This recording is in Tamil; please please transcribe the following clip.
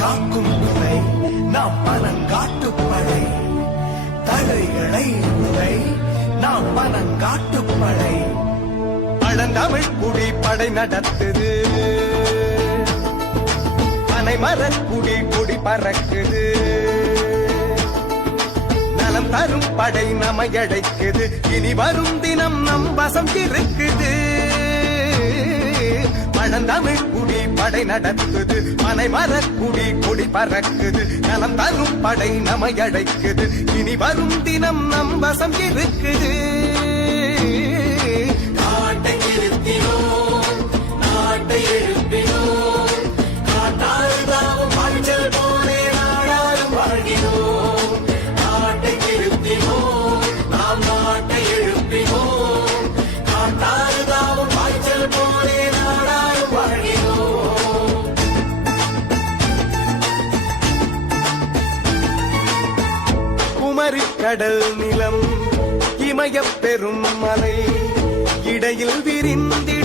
காக்கும் துறை நாம் பனங்காட்டுப்படை தடைகளை உடை நாம் பனங்காட்டுப்படை பழந்தமிழ் குடி படை நடத்துது. பனை மரக்குடி கொடி பறக்குது. நலம் தரும் படை நமையடைக்குது இனி வரும் தினம் நம் வசம் இருக்குது பழந்தமிழ் படை நடக்குது. மனை மரக்குடி கொடி பறக்குது. நலம் தரும் படை நமையடைக்குது. இனி வரும் தினம் நம் வசம் இருக்குது. குமரி கடல் நிலம் இமயப் பெரும் மலை இடையில் விரிந்திடும்